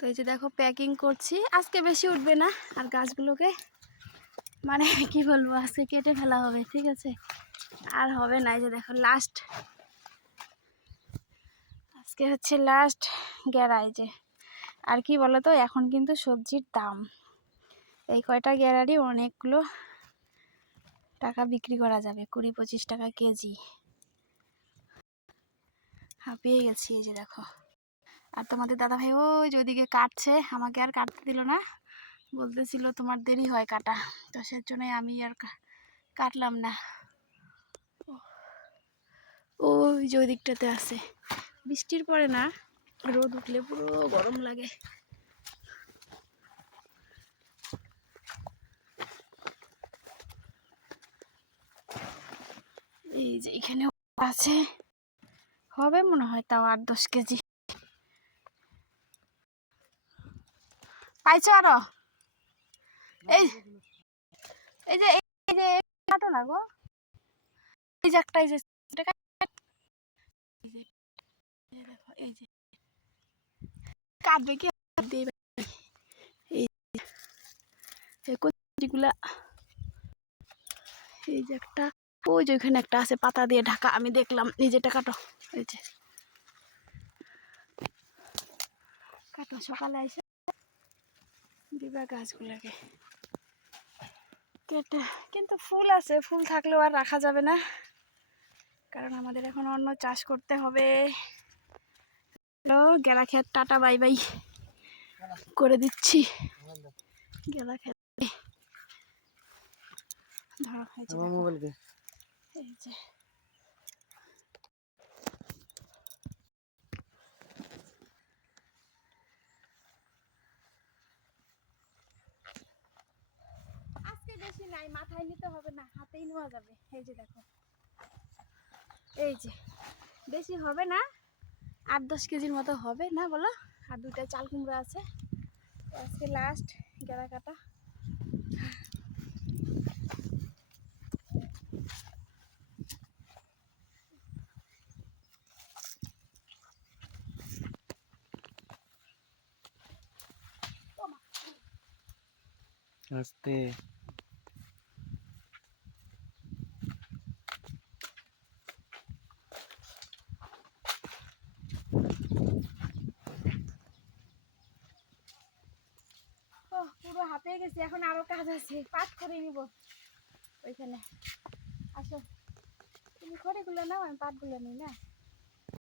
তো এই যে দেখো প্যাকিং করছি। আজকে বেশি উঠবে না, আর গাছগুলোকে মানে কি বলব, আজকে কেটে ফেলা হবে, ঠিক আছে? আর হবে না, এই যে দেখো লাস্ট আজকে হচ্ছে লাস্ট গ্যারা এই যে। আর কি বলো তো এখন কিন্তু সবজির দাম। এই কয়টা গ্যারারই অনেকগুলো টাকা বিক্রি করা যাবে, কুড়ি পঁচিশ টাকা কেজি। হাঁপিয়ে গেছি, এই যে দেখো। আর তোমাদের দাদা ভাই ওই যে ওইদিকে কাটছে, আমাকে আর কাটতে দিল না। বলতেছিল তোমার দেরি হয় কাটা, তো সেজন্যই আমি আর কাটলাম না। ওই যে ওই দিকটাতে আছে। বৃষ্টির পরে না রোদ উঠলে পুরো গরম লাগে। এই যে এখানে আছে। হবে মনে হয় তাও আট দশ কেজি। পাইছো আরও এই এই যে এই যে কাটো না গো। এই যে একটা, এই যে এই যে, এই কাটবে কি? দিয়ে এই এই কচিগুলা। এই যে একটা, ওই যে ওইখানে একটা আছে, পাতা দিয়ে ঢাকা, আমি দেখলাম নিজেটা কাটো, এই যে। কাটো, সকালে এসে দিবা গাছগুলোকে। কেটে কিন্তু ফুল আছে ফুল থাকলেও আর রাখা যাবে না। কারণ আমাদের এখন অন্য চাষ করতে হবে। হ্যালো গেলা ক্ষেত টাটা বাই বাই করে দিচ্ছি। গেলা ক্ষেত ধরা দেখো, এই যে আজকে বেশি নাই মাথায় নিতে হবে না, হাতেই নেওয়া যাবে। এই যে দেখো। এই যে। বেশি হবে না, আট দশ কেজির মতো হবে না বলো? আর দুটা চাল কুমড়ো আছে। আজকে লাস্ট গেরা কাটা। আস্তে। পুরো হাতে গেছি, এখন আরও কাজ আছে, পাঠ করে নিব। ওইখানে, আসো। তুমি খড়িগুলো নাও, আমি পাটগুলো নিই, না?